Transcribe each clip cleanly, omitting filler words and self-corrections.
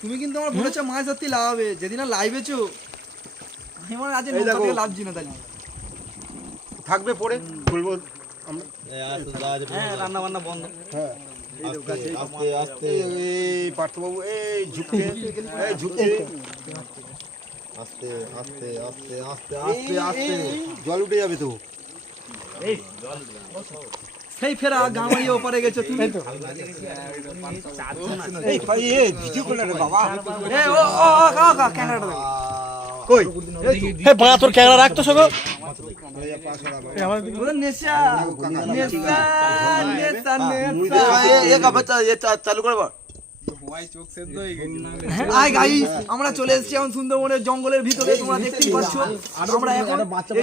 তুমি কিন্তু আমার বলেছো মাছ ধরতে লাগাবে, যেদিন আর লাইভেছো আমার আজ নৌকা থেকে লাভছি না তাহলে থাকবে পরে খুলবো আমরা। হ্যাঁ রান্না বান্না বন্ধ। হ্যাঁ আস্তে আস্তে এই পার্থবাবু এই ঝুঁকছে এই ঝুঁকছে আস্তে আস্তে আস্তে আস্তে আস্তে আস্তে জল উঠে যাবে তো। সেই ফেরা গামারিয়ে ওপারে গেছো তুমি। এই ভাই এই ভিডিও করে রে বাবা। এ ও ও কা ক্যামেরাটা দেখো কই হে বাড়া তোর ক্যামেরা রাখতো সগো ওদের নেশা নেশা নেশা চালু করে হাই গাইস, আমরা চলে এসেছি এখন সুন্দরবনের জঙ্গলের ভিতরে, তোমরা দেখতেই পাচ্ছ। আমরা এখন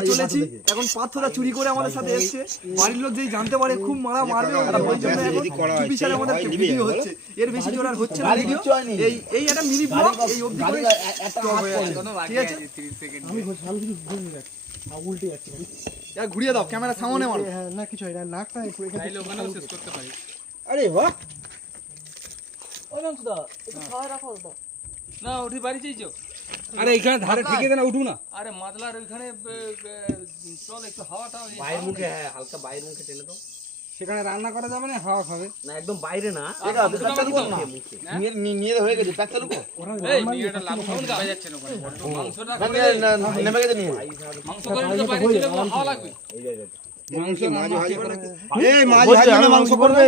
চলেছি, এখন পাথরটা চুরি করে আমাদের সাথে এসেছে। বাড়ির লোক যদি জানতে পারে খুব মারা মারবে, ওই জন্য এখন চুপিসারে আমাদের ভিডিও হচ্ছে। এর বেশি জোর আর হচ্ছে না ভিডিও। এই একটা মিনি ব্লগ এই অবধি করে ঠিক আছে। ঘুরিয়ে দাও ক্যামেরা সামনে মারো। না কিছু হয় না, নাকটা আরে বাহ না উঠি বাড়ি চাইছো? আরে এখানে ধারে ঠেকে দে না, উঠু না। আরে মাদলার ওইখানে চল একটু হাওয়াটা বাইরের মুখে, হ্যাঁ হালকা বাইরের মুখে টেনে দাও। সেখানে রান্না করা যাবে না, হাওয়া খাবে না একদম বাইরে না, নিয়ে হয়ে গেছে প্যাক চালু কর। এই নিয়েটা লাভ খাওন গা যাচ্ছে না ওখানে বড় মাংসটা করে নেমে গেছে নিয়ে মাংস করে তো বাড়ি চলে হাওয়া লাগবে মাংস এই মাছ ভাজি না মাংস করবে।